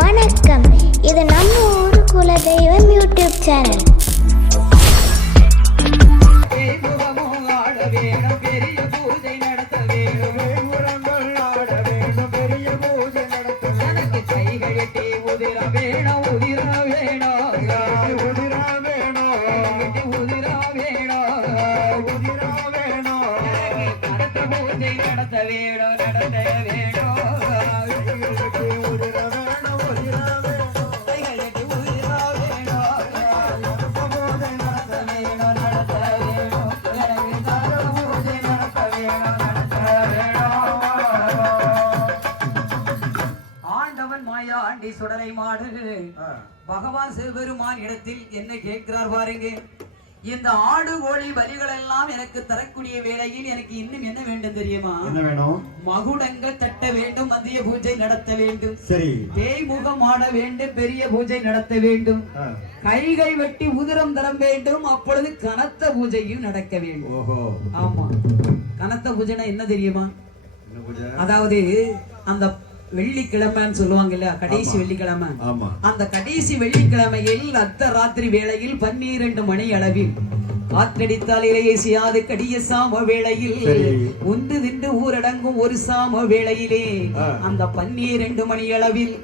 வணக்கம். இது நம்ம ஊரு குலதெய்வம் யூடியூப் சேனல். சுடலை மாடு பகவான் சிவபெருமான் இடத்தில் என்ன கேட்கிறார் பாருங்க. இந்த ஆடு கோழி பலிகள் எல்லாம் எனக்கு தரக்கூடிய வேளையில் எனக்கு இன்னும் என்ன வேண்டும் தெரியுமா? என்ன வேணும்? மகுடங்கள் தட்ட வேண்டும், மதிய பூஜை நடத்த வேண்டும், சரி, தேய்முகம் ஆட வேண்டும், பெரிய பூஜை நடத்த வேண்டும், கைகள் வெட்டி உதிரம் தர வேண்டும், அப்பொழுது கனத்த பூஜையும் நடக்க வேண்டும். ஓஹோ, ஆமா. கனத்த பூஜைனா என்ன தெரியுமா? அதாவது அந்த வெள்ளிக்கிழமைன்னு சொல்லுவாங்க இல்ல, கடைசி வெள்ளிக்கிழமை. அந்த கடைசி வெள்ளிக்கிழமையில் அர்த்த ராத்திரி வேளையில் 12 மணி அளவில் காற்றடித்தால் இலையை செய்யாது கடிய சாம வேளையில் ஒன்று நின்று ஊரடங்கும் ஒரு சாம வேளையிலே அந்த 12 மணி அளவில்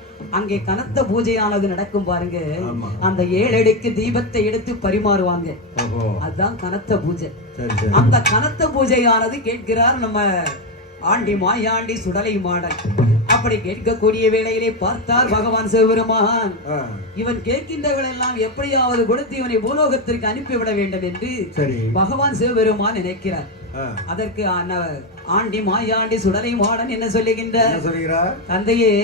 அங்கே கனத்த பூஜையானது நடக்கும் பாருங்க. அந்த 7 அடுக்கு தீபத்தை எடுத்து பரிமாறுவாங்க. அதுதான் கனத்த பூஜை. அந்த கனத்த பூஜையானது கேட்கிறார் நம்ம ஆண்டி மாயாண்டி சுடலை மாடன். அப்படி கேட்கக்கூடிய வேளையிலே பார்த்தார் பகவான் சிவபெருமான். இவன் கேட்கின்றவர்கள் எல்லாம் எப்படியாவது கொடுத்து இவனை பூலோகத்திற்கு அனுப்பிவிட வேண்டும் என்று பகவான் சிவபெருமான் நினைக்கிறார். அதற்கு ஆண்டி மாயாண்டி சுடலை மாடன் என்ன சொல்லுகின்றார்? தந்தையே,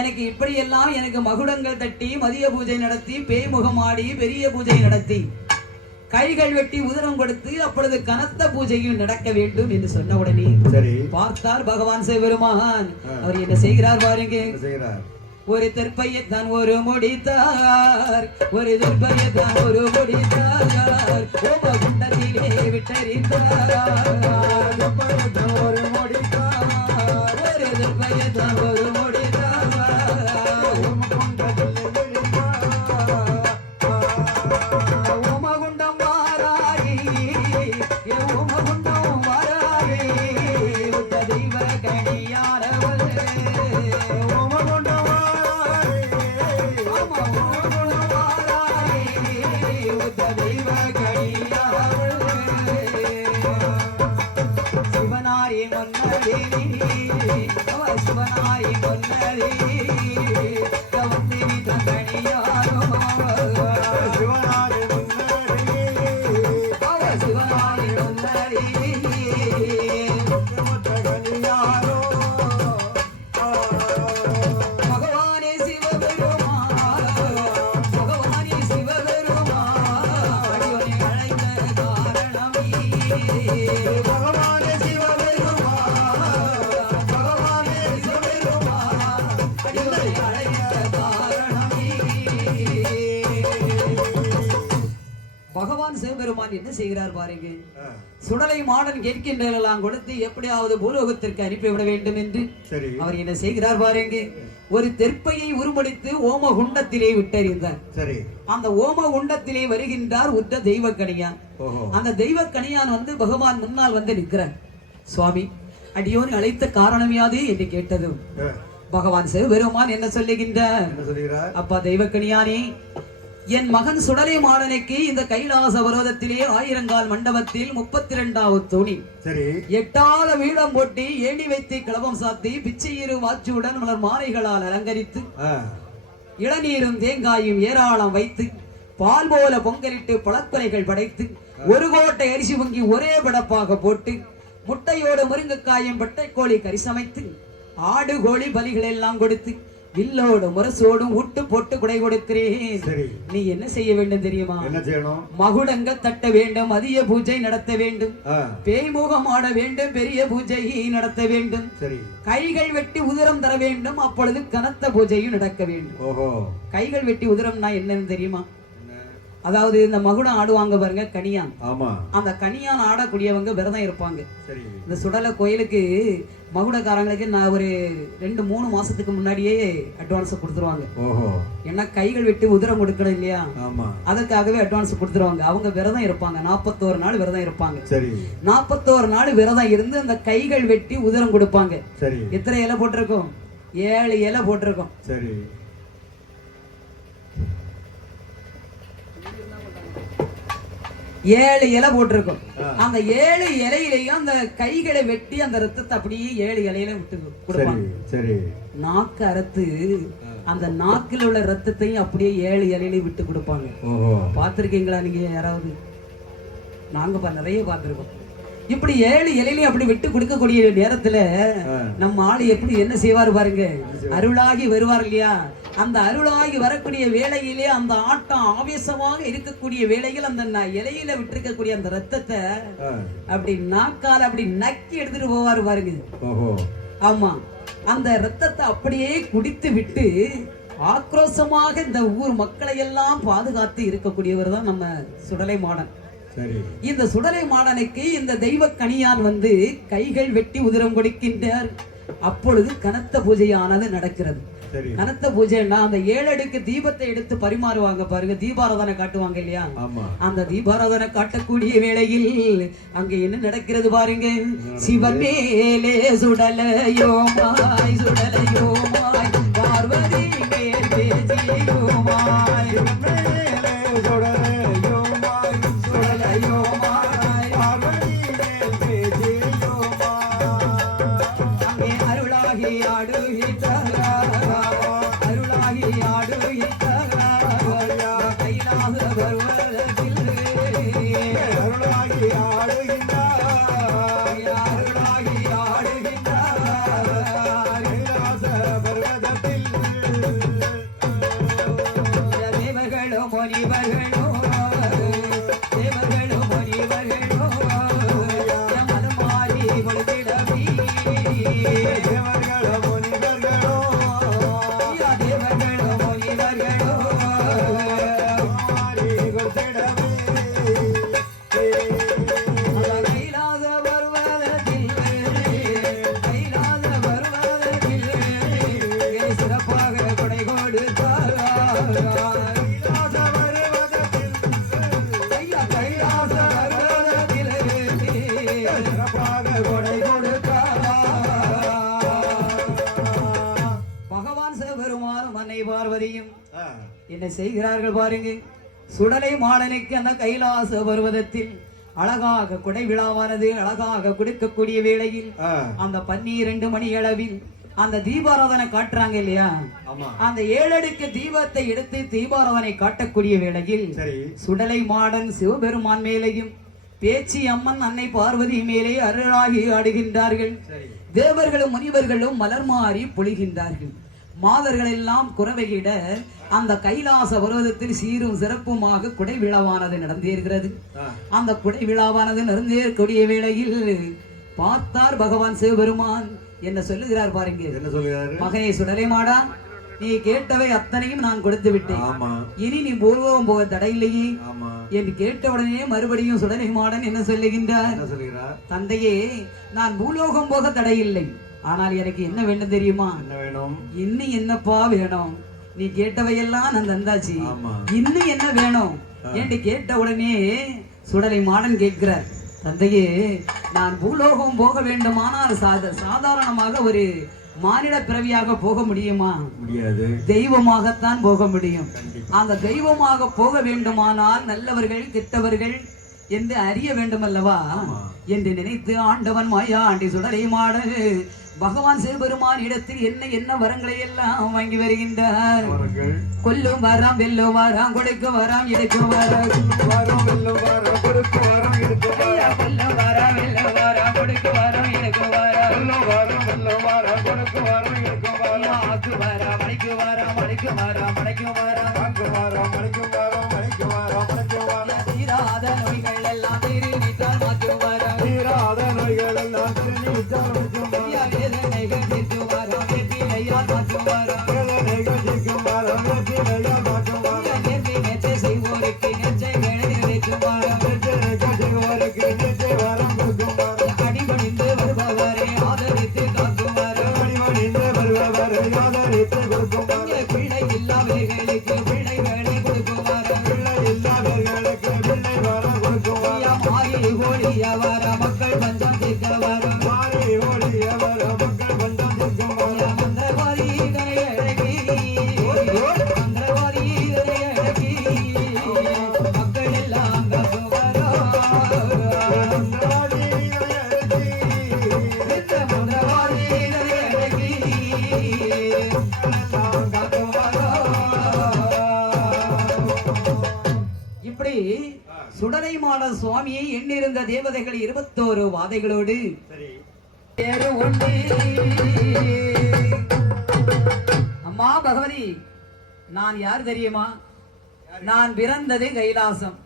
எனக்கு இப்படி எல்லாம் எனக்கு மகுடங்கள் தட்டி மதிய பூஜை நடத்தி பேய்முகம் ஆடி பெரிய பூஜை நடத்தி கைகள் வெட்டி உதிரம் கொடுத்து அப்பொழுது கனத்த பூஜையும் நடக்க வேண்டும் என்று சொன்ன உடனே பார்த்தார் பகவான் சிவபெருமான். அவர் என்ன செய்கிறார் பாருங்க. ஒரு தெற்பையத்தான் ஒரு முடித்தார், ஒரு தெற்பையத்தான் ஒரு முடித்தார், குண்டத்திலே விட்டறிந்தார். ஒரு முடித்தார், ஒரு தெற்பையத்தான் ஒரு முடித்தார், சிவபெருமான் என்ன செய்கிறார் பாருங்க. சுடலை மாடன் கேட்கின்றெல்லாம் கொடுத்து எப்படியாவது பூலோகத்திற்கு அனுப்பிவிட வேண்டும் என்று அவர் என்ன செய்கிறார் பாருங்க. ஒரு தெற்பையை உருமடித்து ஓம குண்டத்திலே விட்டறிந்தார். அந்த ஓம குண்டத்திலே வருகின்றார் உற்ற தெய்வ கணியான். அந்த தெய்வ கணியான் வந்து பகவான் முன்னால் வந்து நிற்கிறார். சுவாமி, அடியோன் அழைத்த காரணமையாது என்று கேட்டதும் பகவான் சிவபெருமான் என்ன சொல்லுகின்றார்? அப்பா தெய்வ கணியானே, என் மகன் சுடலை மாடனுக்கு இந்த கைலாச பர்வதத்திலே 1000 மண்டபத்தில் 32வது தூணி எட்டாத வீடம் போட்டி ஏணி வைத்து கிளவம் சாத்தி பிச்சையிரு வாச்சுடன் மலர் மாலைகளால் அலங்கரித்து இளநீரும் தேங்காயும் ஏராளம் வைத்து பால் போல பொங்கலிட்டு பழக்கொலைகள் படைத்து 1 கோட்டை அரிசி பொங்கி ஒரே படப்பாக போட்டு முட்டையோடு முருங்கைக்காயும் பட்டை கோழி கறி சமைத்து ஆடு கோழி பலிகள் எல்லாம் கொடுத்து வில்லோடு முரசோடும் ஊட்டு போட்டு குடை கொடுக்கிறேன். நீ என்ன செய்ய வேண்டும் தெரியுமா? மகுடங்கள் தட்ட வேண்டும், மதிய பூஜை நடத்த வேண்டும், பேய்முகம் ஆட வேண்டும், பெரிய பூஜை நடத்த வேண்டும், கைகள் வெட்டி உதிரம் தர வேண்டும், அப்பொழுது கனத்த பூஜையும் நடக்க வேண்டும். கைகள் வெட்டி உதிரம்னா என்னன்னு தெரியுமா? அதாவது இந்த மகுடம் ஆடுவாங்க பாருங்க, கனியான். ஆமா. அந்த கனியான் ஆடக்கூடியவங்க விரதம் இருப்பாங்க. சரி. இந்த சுடலை கோயிலுக்கு மகுடக்காரங்களுக்கு நான் ஒரு 2-3 மாசத்துக்கு முன்னாடியே அட்வான்ஸ் கொடுத்துருவாங்க. ஓஹோ. ஏன்னா கைகள் விட்டு உதிரம் கொடுக்கணும் இல்லையா, ஆமா, அதுக்காகவே அட்வான்ஸ் கொடுத்துருவாங்க. அவங்க விரதம் இருப்பாங்க, 41 நாள் விரதம் இருப்பாங்க. சரி. 41 நாள் விரதம் இருந்து அந்த கைகள் வெட்டி உதிரம் கொடுப்பாங்க. சரி. எத்தனை இலை போட்டிருக்கோம்? 7 இலை போட்டிருக்கோம். சரி. 7 இலை போட்டிருக்கோம். அந்த 7 இலையிலையும் அந்த கைகளை வெட்டி அந்த ரத்தத்தை அப்படியே 7 இலையில விட்டு கொடுப்பாங்க. சரி. நாக்கு அறுத்து அந்த நாக்கில் உள்ள ரத்தத்தையும் அப்படியே 7 இலையிலையும் விட்டு கொடுப்பாங்க. பார்த்திருக்கீங்களா நீங்க யாராவது? நாங்க நிறைய பார்த்திருக்கோம். இப்படி 7 இலையிலையும் அப்படி விட்டு கொடுக்கக்கூடிய நேரத்துல நம்ம ஆளு எப்படி என்ன செய்வாரு பாருங்க, அருளாகி வருவார் இல்லையா. அந்த அருளாகி வரக்கூடிய வேளையிலே அந்த ஆட்டம் ஆவேசமாக இருக்கக்கூடிய வேளையில் அந்த இலையில விட்டுருக்கக்கூடிய அந்த ரத்தத்தை அப்படி நாக்கால அப்படி நக்கி எடுத்துட்டு போவாரு பாருங்க. ஆமா, அந்த ரத்தத்தை அப்படியே குடித்து விட்டு ஆக்ரோஷமாக இந்த ஊர் மக்களை எல்லாம் பாதுகாத்து இருக்கக்கூடியவர் தான் நம்ம சுடலை மாடன். இந்த சுடலை மாடனுக்கு இந்த தெய்வ கனியான் வந்து கைகள் வெட்டி உதிரம் கொடுக்கின்றார். அப்பொழுது கனத்த பூஜையானது நடக்கிறது. கனத்த பூஜைன்னா அந்த 7 அடுக்கு தீபத்தை எடுத்து பரிமாறுவாங்க பாருங்க, தீபாராதனை காட்டுவாங்க இல்லையா. அந்த தீபாராதனை காட்டக்கூடிய வேளையில் அங்க என்ன நடக்கிறது பாருங்க. சிவமேலே சுடலையோமாய் சுடலையோமாய் பார்வதி மேல் பேசியோமாய் பார்வதியும் என்ன செய்கிறார்கள் பாருங்க. சுடலை மாடனுக்கு அந்த கைலாச பர்வதத்தில் அழகாக கொடை விழாவானது அழகாக கொடுக்கக்கூடிய வேளையில் அந்த 12 மணி அளவில் அந்த தீபாராதனை காட்டுறாங்க இல்லையா. அந்த 7 அடுக்கு தீபத்தை எடுத்து தீபாராதனை காட்டக்கூடிய வேளையில் சுடலை மாடன் சிவபெருமான் மேலேயும் பேச்சி அம்மன் அன்னை பார்வதி மேலே அருளாகி ஆடுகின்றார்கள். தேவர்களும் முனிவர்களும் மலர் மாறி பொழிகின்றார்கள். மாதர்கள் எல்லாம் குறவையிட அந்த கைலாச பர்வதத்தில் சீரும் சிறப்புமாக குடை விழாவானது நடந்தேறுகிறது. அந்த குடை விழாவானது நடந்தேறக்கூடிய வேளையில் பார்த்தார் பகவான் சிவபெருமான். என்ன சொல்லுகிறார் பாருங்க. என்ன சொல்லுகிறார்? மகனே சுடலை மாடா, நீ கேட்டவை அத்தனையும் நான் கொடுத்து விட்டேன். இனி நீ பூர்வம் போக தடையில்லையே என்று கேட்ட உடனே மறுபடியும் சுடலை மாடன் என்ன சொல்லுகின்றார்? தந்தையே, நான் பூலோகம் போக தடையில்லை, ஆனால் எனக்கு என்ன வேண்டும் தெரியுமா? என்ன வேணும்? இன்னும் என்னப்பா வேணும்? நீ கேட்டவையெல்லாம் நான் தந்தாச்சு, இன்னும் என்ன வேணும் என்று கேட்ட உடனே சுடலை மாடன் கேட்கிறார், தந்தையே, நான் பூலோகம் போக வேண்டுமானால் சாதாரணமாக ஒரு மானிட பிறவியாக போக முடியுமா? முடியாது. தெய்வமாகத்தான் போக முடியும். அந்த தெய்வமாக போக வேண்டுமானால் நல்லவர்கள் கெட்டவர்கள் என்று அறிய வேண்டும் அல்லவா என்று நினைத்து ஆண்டவன் மாயாண்டி சுடலை மாட பகவான் சிவபெருமான் இடத்தில் என்ன வரங்களை எல்லாம் வாங்கி வருகின்றார். கொல்லும் வராம், வெல்லும் வராம், கொடுக்கும் வராம், எடுக்கும் வராம், கொல்லும் வராம், வெல்லும் வராம், கொடுக்கும் வராம், எடுக்கும் வராம், கொல்லும் வராம், வெல்லும் வராம், கொடுக்கும் வராம், எடுக்கும் வராம், கொல்லும் வராம், வெல்லும் வராம், கொடுக்கும் வராம், எடுக்கும் வராம், ஆக்கு வராம், மணிக்கு வராம், மணிக்கு வராம், மணிக்கு வராம், ஆக்கு வராம், மணிக்கு வராம், மணிக்கு வராம், மணிக்கு வராம், தீராத நோய்கள் எல்லாம் தீர்த்தால் மாற்றும் வராம், தீராத நோய்கள் எல்லாம் தீர்த்தால் மாற்றும் வராம், வேதனைகள் தீர்க்கும் வராம், வெற்றிலையால் மாற்றும் வராம், வேதனைகள் தீர்க்கும் வராம், வெற்றிலையால் மாற்றும் வராம், நேர்த்தி நேர்த்தி செய்வோருக்கு நெஞ்ச இல்லாதவர்களுக்கு பிள்ளை வேலை கொடுக்குவார் மாறி ஓடியவர் மக்கள் பஞ்சம் தீர்க்கவர் மந்திரவாதி இதனை அடக்கி மந்திரவாதி இதனை அடக்கி மக்கள் எல்லாம் காக்குவாரோ மந்திரவாதி இதனை அடக்கி இப்படி சுடலைமாட சுவாமியை எண்ணிருந்த தேவதைகள் 21 வாதைகளோடு வேறு ஒன்று. அம்மா பகவதி, நான் யார் தெரியுமா? நான் பிறந்தது கைலாசம்,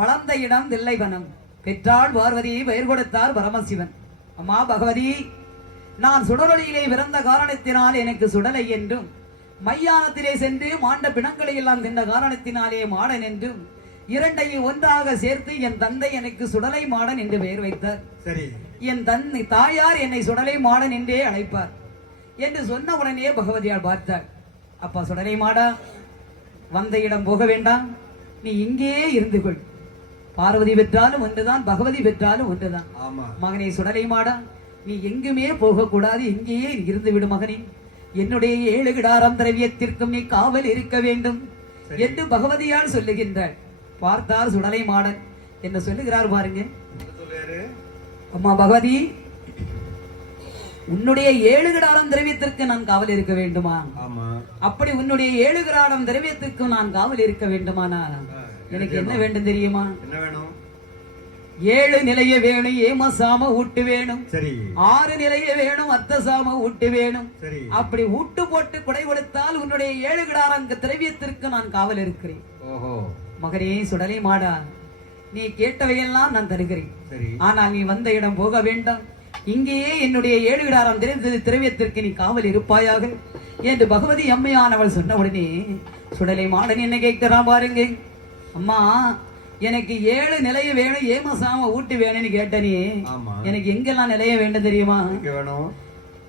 வளர்ந்த இடம் தில்லைவனம், பெற்றாள் பார்வதி, பெயர் கொடுத்தார் பரமசிவன். அம்மா பகவதி, நான் சுடரொளியிலே பிறந்த காரணத்தினால் எனக்கு சுடலை என்றும், மையானத்திலே சென்று மாண்ட பிணங்களை எல்லாம் தின்ற காரணத்தினாலே மாடன் என்றும், இரண்டையும் ஒன்றாக சேர்த்து என் தந்தை எனக்கு சுடலை மாடன் என்று பெயர் வைத்தார். சரி, என் தாயார் என்னை சுடலை மாடன் என்றே அழைப்பார் என்று சொன்ன உடனே பகவதியால் பார்த்தார். அப்பா சுடலை மாடா, வந்த இடம் போக வேண்டாம், நீ இங்கேயே இருந்து கொள். பார்வதி பெற்றாலும் ஒன்றுதான், பகவதி பெற்றாலும் ஒன்றுதான். மகனே சுடலை மாடா, நீ எங்குமே போக கூடாது, இங்கேயே இருந்து விடு மகனே. என்னுடைய 7 கிடாரம் திரவியத்திற்கும் நீ காவல் இருக்க வேண்டும் என்று பகவதியால் சொல்லுகின்றாள். பார்த்தார் சுடலை மாடன் என்று சொல்லுகிறார் பாருங்க. அம்மா பகவதி, உன்னுடைய 7 கிடாரம் திரவியத்திற்கு நான் காவல் இருக்க வேண்டுமா? அப்படி உன்னுடைய 7 கிடாரம் திரவியத்திற்கு நான் காவல் இருக்க வேண்டுமானா எனக்கு என்ன வேண்டும் தெரியுமா? 7 நிலைய வேணும், ஏமசாம ஊட்டு வேணும். 6 நிலைய வேணும், அத்தசாம ஊட்டு வேணும். அப்படி ஊட்டு போட்டு கொடை கொடுத்தால் உன்னுடைய 7 கிடாரம் திரவியத்திற்கு நான் காவல் இருக்கிறேன். மகனே சுடலை மாடா, நீ கேட்டவையெல்லாம் நான் தருகிறேன். ஆனால் நீ வந்த இடம் போக வேண்டாம், இங்கேயே என்னுடைய 7 கிடாரம் திரவியத்திற்கு நீ காவல் இருப்பாயாக என்று பகவதி அம்மையானவள் சொன்ன உடனே சுடலை மாடன் என்ன கேட்கிறான் பாருங்க. அம்மா, எனக்கு 7 நிலைய வேணும், ஏமசாம ஊட்டு வேணும்னு கேட்டனே, எனக்கு எங்கெல்லாம் நிலைய வேண்டும் தெரியுமா?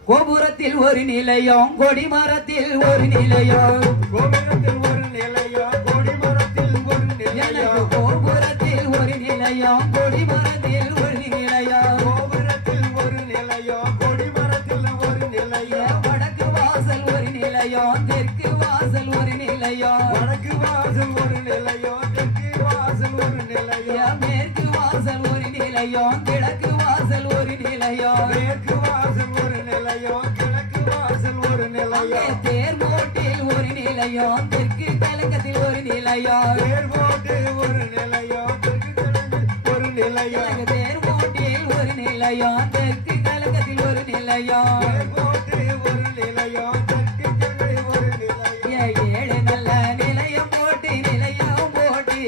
கோபுரத்தில் ஒரு நிலையம், கொடிமரத்தில் ஒரு நிலையம், கோபுரத்தில் ஒரு நிலையம், கொடிமரத்தில் ஒரு நிலையம், கோபுரத்தில் ஒரு நிலையம், கொடிமரத்தில் ஒரு நிலையம், கோபுரத்தில் ஒரு நிலையம், கொடிமரத்தில் ஒரு நிலையம், வடக்கு வாசல் ஒரு நிலையம், தெற்கு வாசல் ஒரு நிலையம், வடக்கு வாசல் ஒரு நிலையம், தெற்கு வாசல் ஒரு நிலையம், மேற்கு வாசல் ஒரு நிலையம், கிழக்கு வாசல் ஒரு நிலையம், மேற்கு வாசல் ஒரு நிலையம், கிழக்கு வாசல் ஒரு நிலையம், தேர்மோட்டில் ஒரு நிலையம், தெற்கு கலக்கத்தில் ஒரு நிலையம், தேர்மோட்டில் ஒரு நிலையம், தெற்கு கலக்கத்தில் ஒரு நிலையம், தேர்மோட்டில் ஒரு நிலையம், தெற்கு கலக்கத்தில் ஒரு நிலையம், தேர்மோட்டில் ஒரு நிலையம், தெற்கு கலக்கத்தில் ஒரு நிலையம். 7 நல்ல நிலையம் போட்டு, நிலையம் போட்டு,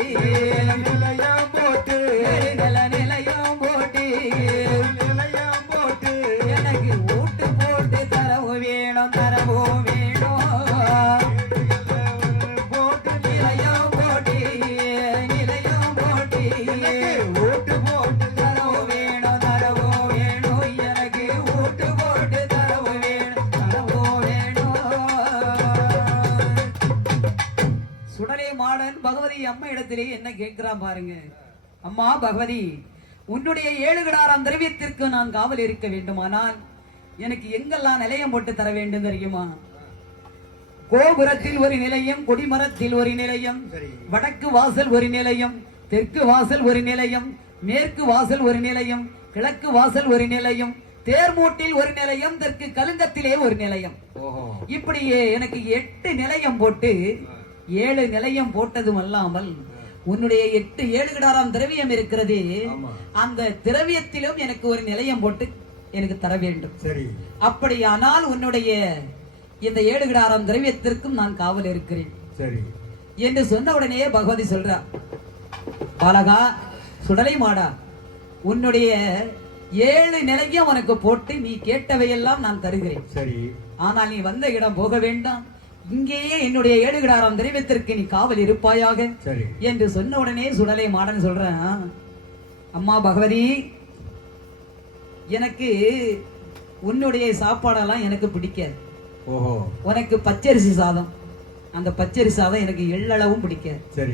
நிலையம் போட்டு, 7 நல்ல நிலையம் போட்டு, நிலையம் போட்டு, எனக்கு ஊட்டு போட்டு தரவு வேணும், தரவு வேணும், போட்டு நிலையம் போட்டு, நிலையம் போட்டு, ஊட்டு போட்டு தரவு வேணும், தரவு வேணும், எனக்கு ஊட்டு போட்டு தரவு வேணும், தரவு வேணும். சுடலை மாடன் பகவதி அம்மா இடத்திலே என்ன கேட்கிறான் பாருங்க. அம்மா பகவதி, உன்னுடைய 7 கிடாரம் திரவியத்திற்கு நான் காவல் இருக்க வேண்டுமானால் எனக்கு எங்கெல்லாம் நிலையம் போட்டு தர வேண்டும் தெரியுமா? கோபுரத்தில் ஒரு நிலையம், கொடிமரத்தில் ஒரு நிலையம், வடக்கு வாசல் ஒரு நிலையம், தெற்கு வாசல் ஒரு நிலையம், மேற்கு வாசல் ஒரு நிலையம், கிழக்கு வாசல் ஒரு நிலையம், தேர்மூட்டில் ஒரு நிலையம், தெற்கு கலுங்கத்திலே ஒரு நிலையம். இப்படியே எனக்கு 8 நிலையம் போட்டு, 7 நிலையம் போட்டதும் அல்லாமல் உன்னுடைய 7 கிடாரம் திரவியம் இருக்கிறது, அந்த திரவியத்திலும் எனக்கு ஒரு நிலையம் போட்டு எனக்கு தர வேண்டும். அப்படியானால் உன்னுடைய இந்த 7 கிடாரம் திரவியத்திற்கும் நான் காவல் இருக்கிறேன் என்று சொன்ன உடனே பகவதி சொல்றார், பாலகா சுடலை மாடா, உன்னுடைய 7 நிலையம் உனக்கு போட்டு நீ கேட்டவையெல்லாம் நான் தருகிறேன். ஆனால் நீ வந்த இடம் போக வேண்டாம், இங்கேயே என்னுடைய 7 கிடாரம் திரவியத்திற்கு நீ காவல் இருப்பாயாக என்று சொன்ன உடனே சுடலை மாடன் சொல்றேன், அம்மா பகவதி, எனக்கு உன்னுடைய சாப்பாடெல்லாம் எனக்கு பிடிக்காது. உனக்கு பச்சரிசி சாதம், அந்த பச்சரிசி சாதம் எனக்கு எள்ளளவும் பிடிக்காது. சரி.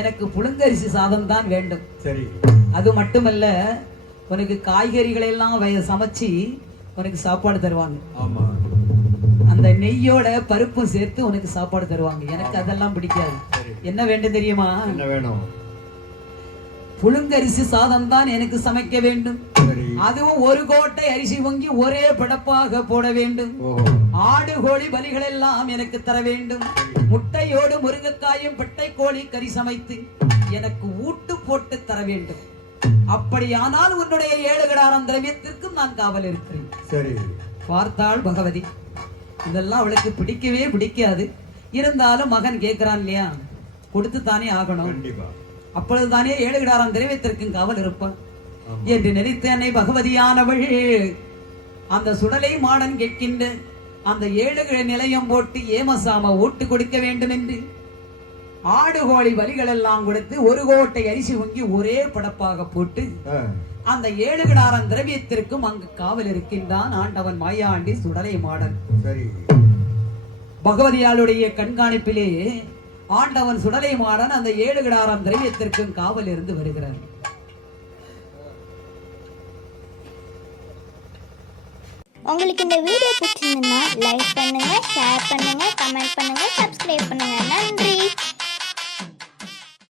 எனக்கு புழுங்கரிசி சாதம் தான் வேண்டும். சரி. அது மட்டுமல்ல, உனக்கு காய்கறிகளை எல்லாம் சமைச்சு உனக்கு சாப்பாடு தருவாங்க. ஆமா. அந்த நெய்யோட பருப்பும் சேர்த்து உனக்கு சாப்பாடு தருவாங்க. எனக்கு அதெல்லாம் பிடிக்காது. என்ன வேண்டும் தெரியுமா? என்ன வேணும்? புழுங்கரிசி சாதம் தான் எனக்கு சமைக்க வேண்டும். அதுவும் ஒரு கோட்டை அரிசி வாங்கி ஒரே படப்பாக போட வேண்டும். ஆடு கோழி பலிகள் எல்லாம் எனக்கு தர வேண்டும். முட்டையோடு முருங்கைக்காயும் பெட்டை கோழி கறி சமைத்து எனக்கு ஊட்டு போட்டு தர வேண்டும். அப்படியானால் உன்னுடைய 7 கடாரம் திரவியத்திற்கும் நான் காவல் இருக்கிறேன். சரி. பார்த்தாள் பகவதி. இதெல்லாம் அவளுக்கு பிடிக்கவே பிடிக்காது. இருந்தாலும் மகன் கேட்கிறான் இல்லையா, கொடுத்து தானே ஆகணும். அப்பொழுதுதானே 7 கடாரம் திரவியத்திற்கும் காவல் இருப்பான் என்று நினைத்த அன்னை பகவதியானவள் அந்த சுடலை மாடன் கேட்கின்ற அந்த 7 நிலையம் போட்டு ஏமசாம ஓட்டு கொடுக்க வேண்டும் என்று ஆடு கோழி பலிகள் எல்லாம் கொடுத்து ஒரு கோட்டை அரிசி வாங்கி ஒரே படப்பாக போட்டு அந்த 7 கடாரம் திரவியத்திற்கும் அங்கு காவல் இருக்கின்றான் ஆண்டவன் மாயாண்டி சுடலை மாடன். பகவதியாளுடைய கண்காணிப்பிலே ஆண்டவன் சுடலை மாடன் அந்த 7 கடாரம் திரவியத்திற்கும் காவல் இருந்து வருகிறார். உங்களுக்கு இந்த வீடியோ பிடிச்சிருந்தா லைக் பண்ணுங்க, ஷேர் பண்ணுங்க, கமெண்ட் பண்ணுங்க, சப்ஸ்கிரைப் பண்ணுங்க. நன்றி.